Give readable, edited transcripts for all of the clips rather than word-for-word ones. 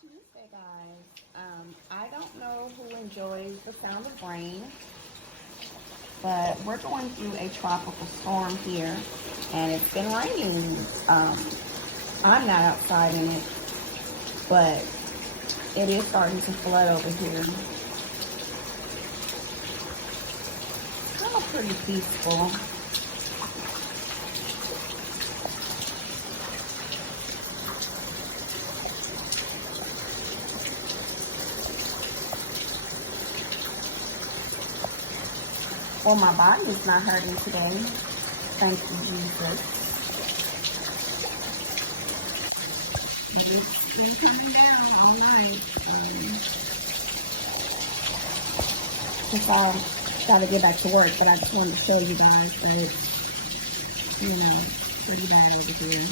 Tuesday, guys. I don't know who enjoys the sound of rain, but we're going through a tropical storm here, and it's been raining. I'm not outside in it, but it is starting to flood over here. It's kind of pretty peaceful. Well, my body is not hurting today. Thank you, Jesus. It's been coming down all night. Since I got to get back to work, but I just wanted to show you guys that it's, pretty bad over here.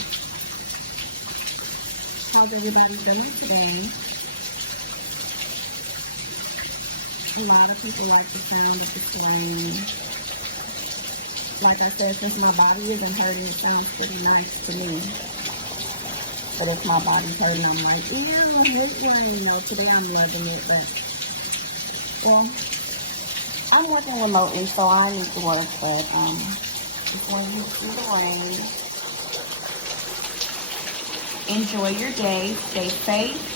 How's everybody doing today? A lot of people like the sound of the rain. Like I said, since my body isn't hurting, it sounds pretty nice to me. But if my body's hurting, I'm like, ew, hate rain. No, today I'm loving it, but, well, I'm working remotely, so I need to work, but, just want to get through the rain. Enjoy your day. Stay safe.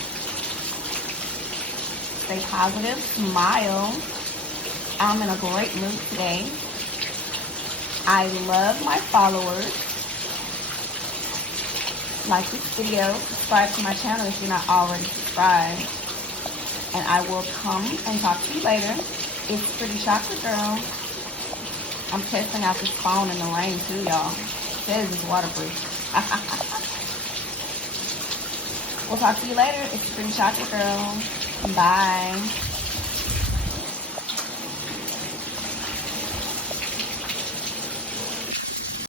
Stay positive, smile. I'm in a great mood today. I love my followers. Like this video, subscribe to my channel if you're not already subscribed. And I will come and talk to you later. It's Pretty Chocolate Girl. I'm testing out this phone in the rain too, y'all. It says it's waterproof. We'll talk to you later. It's Pretty Chocolate Girl. Bye.